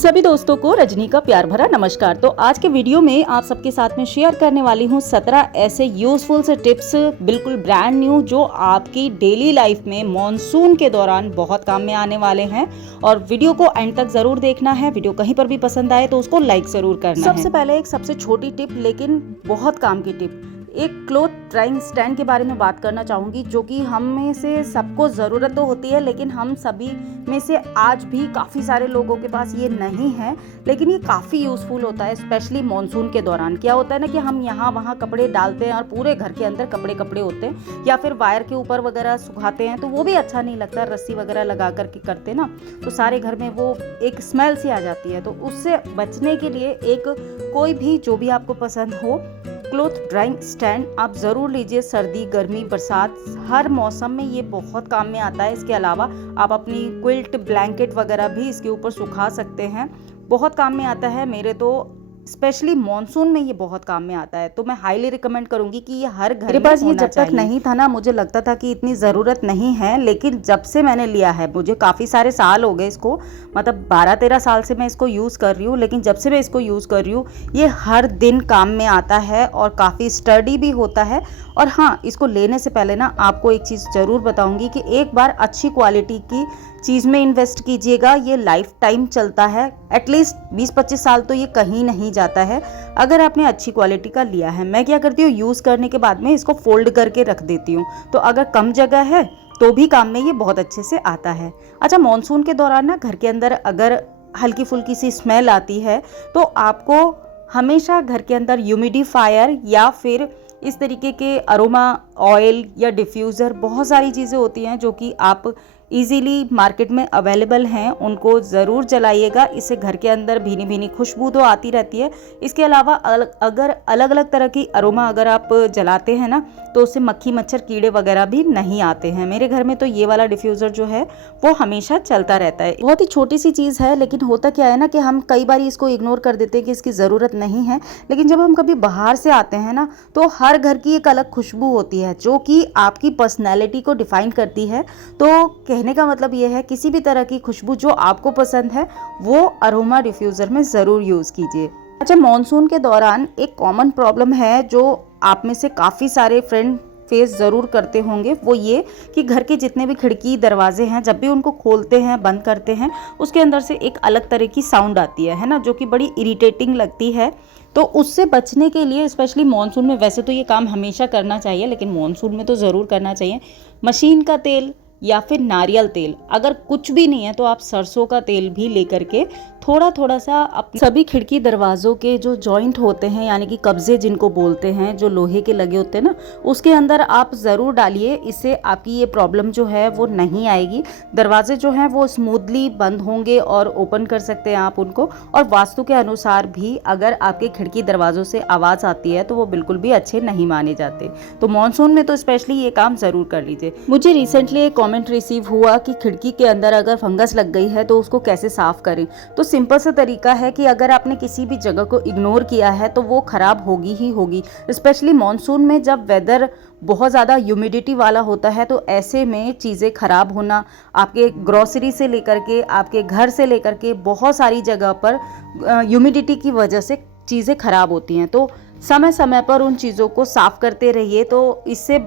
सभी दोस्तों को रजनी का प्यार भरा नमस्कार। तो आज के वीडियो में आप सबके साथ में शेयर करने वाली हूँ 17 ऐसे यूजफुल से टिप्स, बिल्कुल ब्रांड न्यू, जो आपकी डेली लाइफ में मॉनसून के दौरान बहुत काम में आने वाले हैं। और वीडियो को एंड तक जरूर देखना है। वीडियो कहीं पर भी पसंद आए तो उसको लाइक जरूर करना है। सबसे पहले एक सबसे छोटी टिप लेकिन बहुत काम की टिप, एक क्लॉथ ड्राइंग स्टैंड के बारे में बात करना चाहूँगी, जो कि हम में से सबको ज़रूरत तो होती है, लेकिन हम सभी में से आज भी काफ़ी सारे लोगों के पास ये नहीं है। लेकिन ये काफ़ी यूज़फुल होता है, स्पेशली मॉनसून के दौरान। क्या होता है ना कि हम यहाँ वहाँ कपड़े डालते हैं और पूरे घर के अंदर कपड़े होते हैं, या फिर वायर के ऊपर वगैरह सुखाते हैं, तो वो भी अच्छा नहीं लगता। रस्सी वगैरह लगा कर के करते ना, तो सारे घर में वो एक स्मेल सी आ जाती है। तो उससे बचने के लिए एक कोई भी जो भी आपको पसंद हो क्लॉथ ड्राइंग स्टैंड आप ज़रूर लीजिए। सर्दी, गर्मी, बरसात, हर मौसम में ये बहुत काम में आता है। इसके अलावा आप अपनी क्विल्ट, ब्लैंकेट वगैरह भी इसके ऊपर सुखा सकते हैं। बहुत काम में आता है। मेरे तो स्पेशली मॉनसून में ये बहुत काम में आता है, तो मैं हाईली रिकमेंड करूंगी कि ये हर घर में पास ये जब तक नहीं था ना, मुझे लगता था कि इतनी ज़रूरत नहीं है, लेकिन जब से मैंने लिया है, मुझे काफ़ी सारे साल हो गए इसको, मतलब 12-13 साल से मैं इसको यूज़ कर रही हूँ। लेकिन जब से मैं इसको यूज़ कर रही हूँ, ये हर दिन काम में आता है और काफ़ी स्टडी भी होता है। और हाँ, इसको लेने से पहले ना आपको एक चीज़ ज़रूर बताऊँगी कि एक बार अच्छी क्वालिटी की चीज़ में इन्वेस्ट कीजिएगा। ये लाइफ टाइम चलता है, एटलीस्ट 20-25 साल तो ये कहीं नहीं जाता है अगर आपने अच्छी क्वालिटी का लिया है। मैं क्या करती हूँ, यूज़ करने के बाद में इसको फोल्ड करके रख देती हूँ, तो अगर कम जगह है तो भी काम में ये बहुत अच्छे से आता है। अच्छा, मॉनसून के दौरान ना घर के अंदर अगर हल्की फुल्की सी स्मेल आती है, तो आपको हमेशा घर के अंदर ह्यूमिडिफायर या फिर इस तरीके के अरोमा ऑयल या डिफ्यूज़र, बहुत सारी चीज़ें होती हैं जो कि आप इजीली मार्केट में अवेलेबल हैं, उनको ज़रूर जलाइएगा। इससे घर के अंदर भीनी भीनी खुशबू तो आती रहती है। इसके अलावा अगर अलग अलग तरह की अरोमा अगर आप जलाते हैं ना, तो उससे मक्खी, मच्छर, कीड़े वगैरह भी नहीं आते हैं। मेरे घर में तो ये वाला डिफ्यूज़र जो है वो हमेशा चलता रहता है। बहुत ही छोटी सी चीज़ है, लेकिन होता क्या है ना कि हम कई बार इसको इग्नोर कर देते हैं कि इसकी ज़रूरत नहीं है। लेकिन जब हम कभी बाहर से आते हैं ना, तो हर घर की एक अलग खुशबू होती है जो कि आपकी पर्सनैलिटी को डिफाइन करती है। तो कहने का मतलब ये है, किसी भी तरह की खुशबू जो आपको पसंद है वो अरोमा डिफ्यूज़र में ज़रूर यूज़ कीजिए। अच्छा, मॉनसून के दौरान एक कॉमन प्रॉब्लम है जो आप में से काफ़ी सारे फ्रेंड फेस ज़रूर करते होंगे, वो ये कि घर के जितने भी खिड़की, दरवाजे हैं, जब भी उनको खोलते हैं, बंद करते हैं, उसके अंदर से एक अलग तरह की साउंड आती है ना, जो कि बड़ी इरिटेटिंग लगती है। तो उससे बचने के लिए, स्पेशली मॉनसून में, वैसे तो ये काम हमेशा करना चाहिए, लेकिन मॉनसून में तो ज़रूर करना चाहिए, मशीन का तेल या फिर नारियल तेल, अगर कुछ भी नहीं है तो आप सरसों का तेल भी लेकर के थोड़ा थोड़ा सा सभी खिड़की दरवाज़ों के जो जॉइंट होते हैं, यानी कि कब्जे जिनको बोलते हैं, जो लोहे के लगे होते हैं ना, उसके अंदर आप ज़रूर डालिए। इससे आपकी ये प्रॉब्लम जो है वो नहीं आएगी। दरवाजे जो हैं वो स्मूथली बंद होंगे और ओपन कर सकते हैं आप उनको। और वास्तु के अनुसार भी अगर आपके खिड़की दरवाज़ों से आवाज़ आती है तो वो बिल्कुल भी अच्छे नहीं माने जाते। तो मॉनसून में तो स्पेशली ये काम ज़रूर कर लीजिए। मुझे रिसेंटली एक कमेंट रिसीव हुआ कि खिड़की के अंदर अगर फंगस लग गई है तो उसको कैसे साफ़ करें। तो सिंपल सा तरीका है कि अगर आपने किसी भी जगह को इग्नोर किया है तो वो ख़राब होगी ही होगी। स्पेशली मॉनसून में जब वेदर बहुत ज़्यादा ह्यूमिडिटी वाला होता है, तो ऐसे में चीज़ें ख़राब होना, आपके ग्रोसरी से लेकर के, आपके घर से लेकर के, बहुत सारी जगह पर ह्यूमिडिटी की वजह से चीज़ें ख़राब होती हैं। तो समय समय पर उन चीज़ों को साफ़ करते रहिए, तो इससे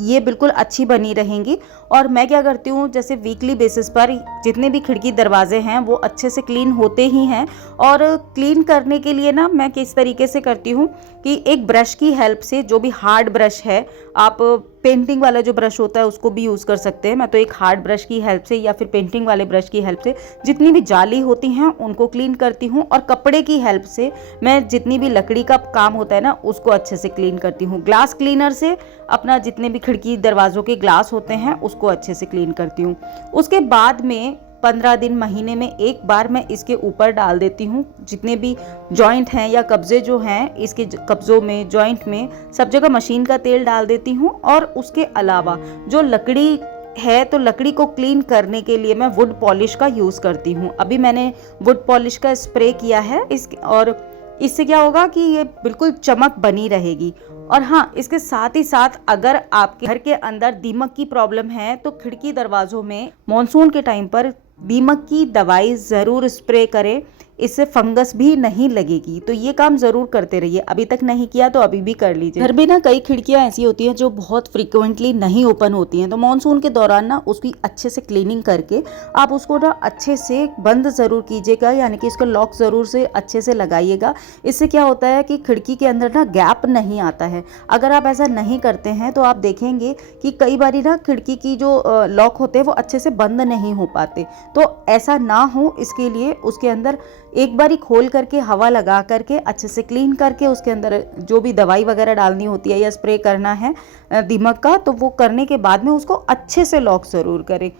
ये बिल्कुल अच्छी बनी रहेंगी। और मैं क्या करती हूँ, जैसे वीकली बेसिस पर जितने भी खिड़की दरवाजे हैं वो अच्छे से क्लीन होते ही हैं। और क्लीन करने के लिए ना मैं किस तरीके से करती हूँ कि एक ब्रश की हेल्प से, जो भी हार्ड ब्रश है, आप पेंटिंग वाला जो ब्रश होता है उसको भी यूज़ कर सकते हैं। मैं तो एक हार्ड ब्रश की हेल्प से या फिर पेंटिंग वाले ब्रश की हेल्प से जितनी भी जाली होती हैं उनको क्लीन करती हूँ। और कपड़े की हेल्प से मैं जितनी भी लकड़ी का काम होता है ना उसको अच्छे से क्लीन करती हूँ। ग्लास क्लीनर से अपना जितने भी खिड़की दरवाज़ों के ग्लास होते हैं उसको अच्छे से क्लीन करती हूँ। उसके बाद में 15 दिन, महीने में एक बार मैं इसके ऊपर डाल देती हूँ जितने भी जॉइंट हैं या कब्जे जो हैं, इसके कब्जों में, जॉइंट में, सब जगह मशीन का तेल डाल देती हूँ। और उसके अलावा जो लकड़ी है, तो लकड़ी को क्लीन करने के लिए मैं वुड पॉलिश का यूज़ करती हूँ। अभी मैंने वुड पॉलिश का स्प्रे किया है और इससे क्या होगा कि ये बिल्कुल चमक बनी रहेगी। और हाँ, इसके साथ ही साथ अगर आपके घर के अंदर दीमक की प्रॉब्लम है तो खिड़की दरवाजों में मॉनसून के टाइम पर दीमक की दवाई ज़रूर स्प्रे करें। इससे फंगस भी नहीं लगेगी। तो ये काम ज़रूर करते रहिए, अभी तक नहीं किया तो अभी भी कर लीजिए। घर में ना कई खिड़कियाँ ऐसी होती हैं जो बहुत फ्रिक्वेंटली नहीं ओपन होती हैं, तो मानसून के दौरान ना उसकी अच्छे से क्लीनिंग करके आप उसको ना अच्छे से बंद ज़रूर कीजिएगा, यानी कि इसको लॉक ज़रूर से अच्छे से लगाइएगा। इससे क्या होता है कि खिड़की के अंदर ना गैप नहीं आता है। अगर आप ऐसा नहीं करते हैं तो आप देखेंगे कि कई बारी ना खिड़की की जो लॉक होते हैं वो अच्छे से बंद नहीं हो पाते। तो ऐसा ना हो इसके लिए उसके अंदर एक बारी खोल करके हवा लगा करके अच्छे से क्लीन करके उसके अंदर जो भी दवाई वगैरह डालनी होती है या स्प्रे करना है दीमक का, तो वो करने के बाद में उसको अच्छे से लॉक ज़रूर करें।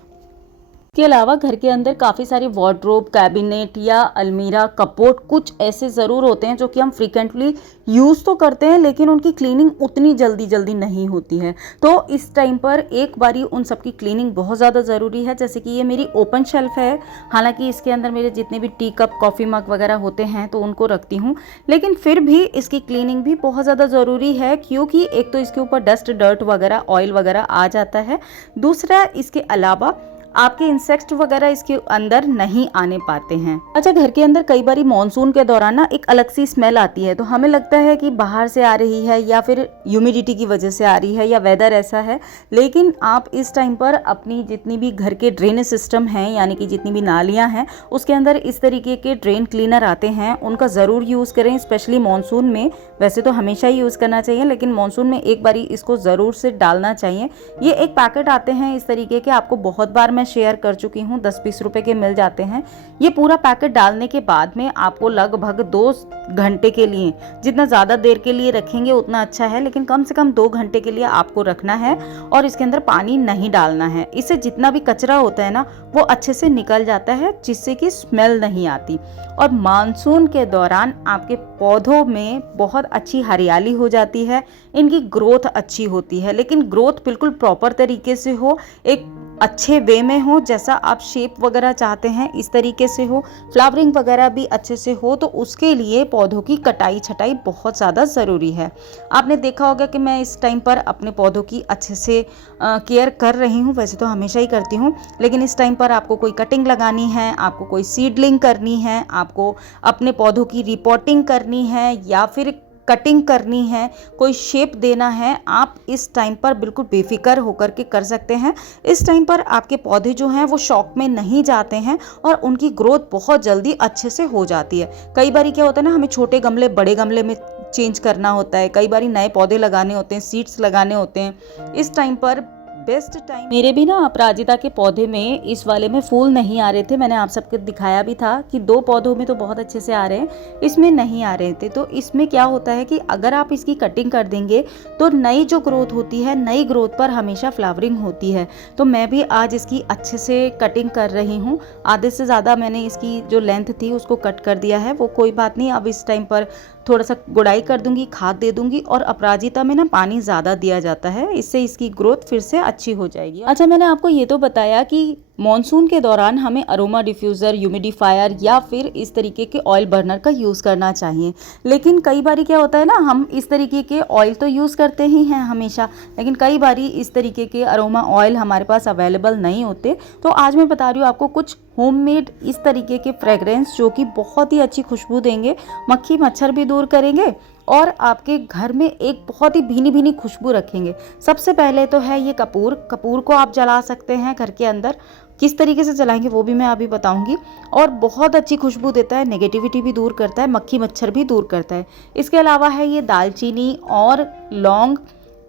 इसके अलावा घर के अंदर काफ़ी सारे वार्डरोब, कैबिनेट या अलमीरा, कपबोर्ड कुछ ऐसे ज़रूर होते हैं जो कि हम फ्रिक्वेंटली यूज़ तो करते हैं लेकिन उनकी क्लीनिंग उतनी जल्दी नहीं होती है। तो इस टाइम पर एक बारी उन सब की क्लीनिंग बहुत ज़्यादा ज़रूरी है। जैसे कि ये मेरी ओपन शेल्फ है, हालांकि इसके अंदर मेरे जितने भी टी कप, कॉफ़ी मग वगैरह होते हैं तो उनको रखती हूँ, लेकिन फिर भी इसकी क्लीनिंग भी बहुत ज़्यादा ज़रूरी है, क्योंकि एक तो इसके ऊपर डस्ट, डर्ट वगैरह, ऑयल वगैरह आ जाता है। दूसरा, इसके अलावा आपके इंसेक्ट वगैरह इसके अंदर नहीं आने पाते हैं। अच्छा, घर के अंदर कई बारी मॉनसून के दौरान ना एक अलग सी स्मेल आती है, तो हमें लगता है कि बाहर से आ रही है या फिर ह्यूमिडिटी की वजह से आ रही है या वेदर ऐसा है, लेकिन आप इस टाइम पर अपनी जितनी भी घर के ड्रेनेज सिस्टम हैं, यानी कि जितनी भी नालियाँ हैं, उसके अंदर इस तरीके के ड्रेन क्लीनर आते हैं, उनका ज़रूर यूज़ करें, स्पेशली मानसून में। वैसे तो हमेशा ही यूज़ करना चाहिए, लेकिन मानसून में एक बारी इसको ज़रूर से डालना चाहिए। ये एक पैकेट आते हैं इस तरीके के, आपको बहुत बार मैं शेयर कर चुकी हूँ, 10-20 रुपए के मिल जाते हैं। ये पूरा पैकेट डालने के बाद में आपको लगभग 2 घंटे के लिए, जितना ज़्यादा देर के लिए रखेंगे उतना अच्छा है, लेकिन कम से कम 2 घंटे के लिए आपको रखना है और इसके अंदर पानी नहीं डालना है। इससे जितना भी कचरा होता है ना वो अच्छे से निकल जाता है, जिससे कि स्मेल नहीं आती। और मानसून के दौरान आपके पौधों में बहुत अच्छी हरियाली हो जाती है, इनकी ग्रोथ अच्छी होती है, लेकिन ग्रोथ बिल्कुल प्रॉपर तरीके से हो, एक अच्छे वे में हो, जैसा आप शेप वगैरह चाहते हैं इस तरीके से हो, फ्लावरिंग वगैरह भी अच्छे से हो, तो उसके लिए पौधों की कटाई छटाई बहुत ज़्यादा ज़रूरी है। आपने देखा होगा कि मैं इस टाइम पर अपने पौधों की अच्छे से केयर कर रही हूँ, वैसे तो हमेशा ही करती हूँ, लेकिन इस टाइम पर आपको कोई कटिंग लगानी है, आपको कोई सीडलिंग करनी है, आपको अपने पौधों की रिपोर्टिंग करनी है या फिर कटिंग करनी है, कोई शेप देना है, आप इस टाइम पर बिल्कुल बेफिक्र होकर के कर सकते हैं। इस टाइम पर आपके पौधे जो हैं वो शॉक में नहीं जाते हैं और उनकी ग्रोथ बहुत जल्दी अच्छे से हो जाती है। कई बारी क्या होता है ना, हमें छोटे गमले बड़े गमले में चेंज करना होता है, कई बारी नए पौधे लगाने होते हैं, सीड्स लगाने होते हैं। इस टाइम पर बेस्ट टाइम, मेरे भी ना अपराजिता के पौधे में इस वाले में फूल नहीं आ रहे थे, मैंने आप सबको दिखाया भी था कि 2 पौधों में तो बहुत अच्छे से आ रहे हैं, इसमें नहीं आ रहे थे। तो इसमें क्या होता है कि अगर आप इसकी कटिंग कर देंगे तो नई जो ग्रोथ होती है, नई ग्रोथ पर हमेशा फ्लावरिंग होती है। तो मैं भी आज इसकी अच्छे से कटिंग कर रही हूँ, आधे से ज़्यादा मैंने इसकी जो लेंथ थी उसको कट कर दिया है, वो कोई बात नहीं। अब इस टाइम पर थोड़ा सा गुड़ाई कर दूंगी, खाद दे दूंगी, और अपराजिता में ना पानी ज़्यादा दिया जाता है, इससे इसकी ग्रोथ फिर से अच्छी हो जाएगी। अच्छा, मैंने आपको ये तो बताया कि मॉनसून के दौरान हमें अरोमा डिफ्यूज़र, ह्यूमिडिफायर या फिर इस तरीके के ऑयल बर्नर का यूज़ करना चाहिए, लेकिन कई बारी क्या होता है ना, हम इस तरीके के ऑयल तो यूज़ करते ही हैं हमेशा, लेकिन कई बारी इस तरीके के अरोमा ऑयल हमारे पास अवेलेबल नहीं होते। तो आज मैं बता रही हूँ आपको कुछ होममेड इस तरीके के फ्रेग्रेंस जो कि बहुत ही अच्छी खुशबू देंगे, मक्खी मच्छर भी दूर करेंगे और आपके घर में एक बहुत ही भीनी भीनी खुशबू रखेंगे। सबसे पहले तो है ये कपूर। कपूर को आप जला सकते हैं घर के अंदर, किस तरीके से जलाएंगे वो भी मैं अभी बताऊंगी, और बहुत अच्छी खुशबू देता है, नेगेटिविटी भी दूर करता है, मक्खी मच्छर भी दूर करता है। इसके अलावा है ये दालचीनी और लौंग।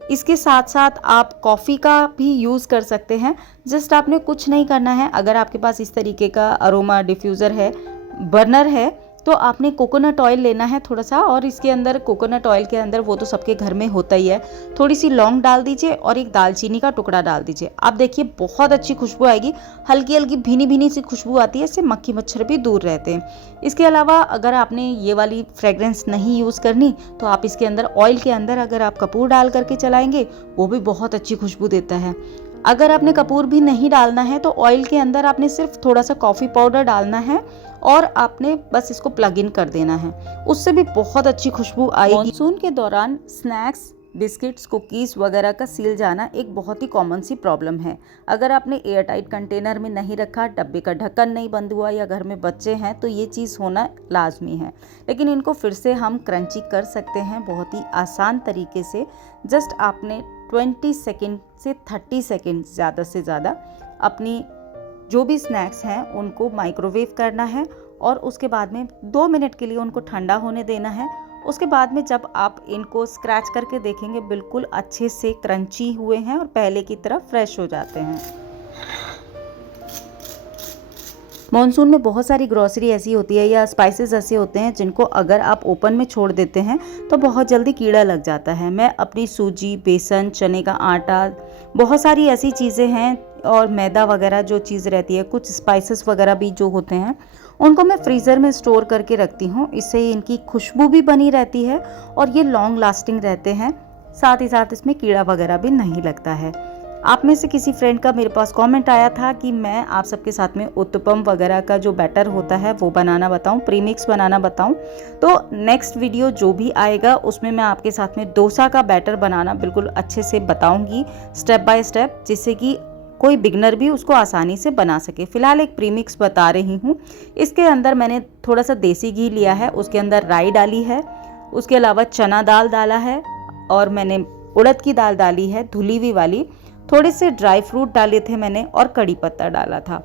इसके साथ साथ आप कॉफ़ी का भी यूज़ कर सकते हैं। जस्ट आपने कुछ नहीं करना है, अगर आपके पास इस तरीके का अरोमा डिफ्यूज़र है, बर्नर है, तो आपने कोकोनट ऑयल लेना है थोड़ा सा, और इसके अंदर कोकोनट ऑयल के अंदर वो तो सबके घर में होता ही है, थोड़ी सी लौंग डाल दीजिए और एक दालचीनी का टुकड़ा डाल दीजिए। आप देखिए बहुत अच्छी खुशबू आएगी, हल्की हल्की भीनी भीनी सी खुशबू आती है, इससे मक्खी मच्छर भी दूर रहते हैं। इसके अलावा अगर आपने ये वाली फ्रेग्रेंस नहीं यूज़ करनी तो आप इसके अंदर ऑयल के अंदर अगर आप कपूर डाल करके चलाएंगे वो भी बहुत अच्छी खुशबू देता है। अगर आपने कपूर भी नहीं डालना है तो ऑयल के अंदर आपने सिर्फ थोड़ा सा कॉफ़ी पाउडर डालना है और आपने बस इसको प्लग इन कर देना है, उससे भी बहुत अच्छी खुशबू आएगी। मानसून के दौरान स्नैक्स बिस्किट्स, कुकीज़ वगैरह का सील जाना एक बहुत ही कॉमन सी प्रॉब्लम है। अगर आपने एयर टाइट कंटेनर में नहीं रखा, डब्बे का ढक्कन नहीं बंद हुआ या घर में बच्चे हैं तो ये चीज़ होना लाजमी है। लेकिन इनको फिर से हम क्रंची कर सकते हैं बहुत ही आसान तरीके से। जस्ट आपने 20 सेकेंड से 30 सेकेंड ज़्यादा से ज़्यादा अपनी जो भी स्नैक्स हैं उनको माइक्रोवेव करना है और उसके बाद में 2 मिनट के लिए उनको ठंडा होने देना है। उसके बाद में जब आप इनको स्क्रैच करके देखेंगे बिल्कुल अच्छे से क्रंची हुए हैं और पहले की तरह फ्रेश हो जाते हैं। मॉनसून में बहुत सारी ग्रोसरी ऐसी होती है या स्पाइसेस ऐसे होते हैं जिनको अगर आप ओपन में छोड़ देते हैं तो बहुत जल्दी कीड़ा लग जाता है। मैं अपनी सूजी, बेसन, चने का आटा, बहुत सारी ऐसी चीज़ें हैं और मैदा वगैरह जो चीज़ रहती है, कुछ स्पाइसेस वगैरह भी जो होते हैं उनको मैं फ्रीज़र में स्टोर करके रखती हूँ। इससे इनकी खुशबू भी बनी रहती है और ये लॉन्ग लास्टिंग रहते हैं। साथ ही साथ इसमें कीड़ा वगैरह भी नहीं लगता है। आप में से किसी फ्रेंड का मेरे पास कमेंट आया था कि मैं आप सबके साथ में उत्तपम वगैरह का जो बैटर होता है वो बनाना बताऊं, प्रीमिक्स बनाना बताऊं। तो नेक्स्ट वीडियो जो भी आएगा उसमें मैं आपके साथ में डोसा का बैटर बनाना बिल्कुल अच्छे से बताऊंगी स्टेप बाय स्टेप, जिससे कि कोई बिगनर भी उसको आसानी से बना सके। फिलहाल एक प्रीमिक्स बता रही हूँ। इसके अंदर मैंने थोड़ा सा देसी घी लिया है, उसके अंदर राई डाली है, उसके अलावा चना दाल डाला है और मैंने उड़द की दाल डाली है धुली हुई वाली, थोड़े से ड्राई फ्रूट डाले थे मैंने और कड़ी पत्ता डाला था।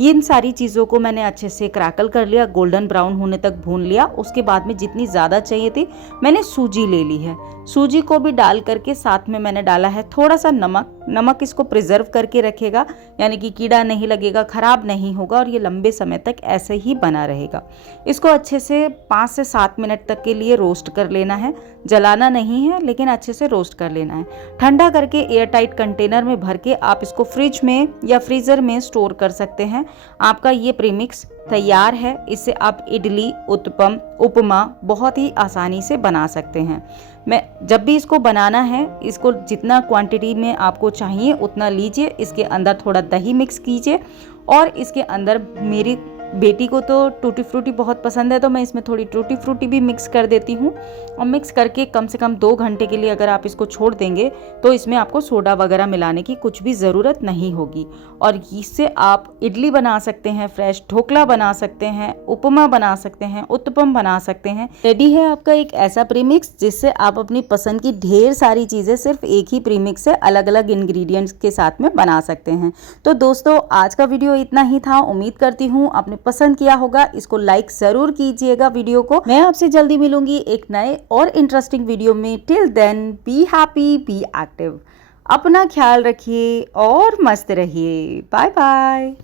इन सारी चीज़ों को मैंने अच्छे से क्रैकल कर लिया, गोल्डन ब्राउन होने तक भून लिया। उसके बाद में जितनी ज़्यादा चाहिए थी मैंने सूजी ले ली है। सूजी को भी डाल करके साथ में मैंने डाला है थोड़ा सा नमक। नमक इसको प्रिजर्व करके रखेगा, यानी कि कीड़ा नहीं लगेगा, ख़राब नहीं होगा और ये लंबे समय तक ऐसे ही बना रहेगा। इसको अच्छे से 5 से 7 मिनट तक के लिए रोस्ट कर लेना है। जलाना नहीं है लेकिन अच्छे से रोस्ट कर लेना है। ठंडा करके एयर टाइट कंटेनर में भर के आप इसको फ्रिज में या फ्रीज़र में स्टोर कर सकते हैं। आपका ये प्रीमिक्स तैयार है। इससे आप इडली, उत्तपम, उपमा बहुत ही आसानी से बना सकते हैं। मैं जब भी इसको बनाना है, इसको जितना क्वांटिटी में आपको चाहिए उतना लीजिए। इसके अंदर थोड़ा दही मिक्स कीजिए और इसके अंदर मेरी बेटी को तो टूटी फ्रूटी बहुत पसंद है तो मैं इसमें थोड़ी टूटी फ्रूटी भी मिक्स कर देती हूँ और मिक्स करके कम से कम 2 घंटे के लिए अगर आप इसको छोड़ देंगे तो इसमें आपको सोडा वगैरह मिलाने की कुछ भी ज़रूरत नहीं होगी। और इससे आप इडली बना सकते हैं, फ्रेश ढोकला बना सकते हैं, उपमा बना सकते हैं, उत्तपम बना सकते हैं। रेडी है आपका एक ऐसा प्रीमिक्स जिससे आप अपनी पसंद की ढेर सारी चीज़ें सिर्फ एक ही प्रीमिक्स से अलग अलग इंग्रेडिएंट्स के साथ में बना सकते हैं। तो दोस्तों आज का वीडियो इतना ही था। उम्मीद करती हूँ आपने पसंद किया होगा। इसको लाइक जरूर कीजिएगा वीडियो को। मैं आपसे जल्दी मिलूंगी एक नए और इंटरेस्टिंग वीडियो में। Till then be happy, be active, अपना ख्याल रखिए और मस्त रहिए। Bye bye.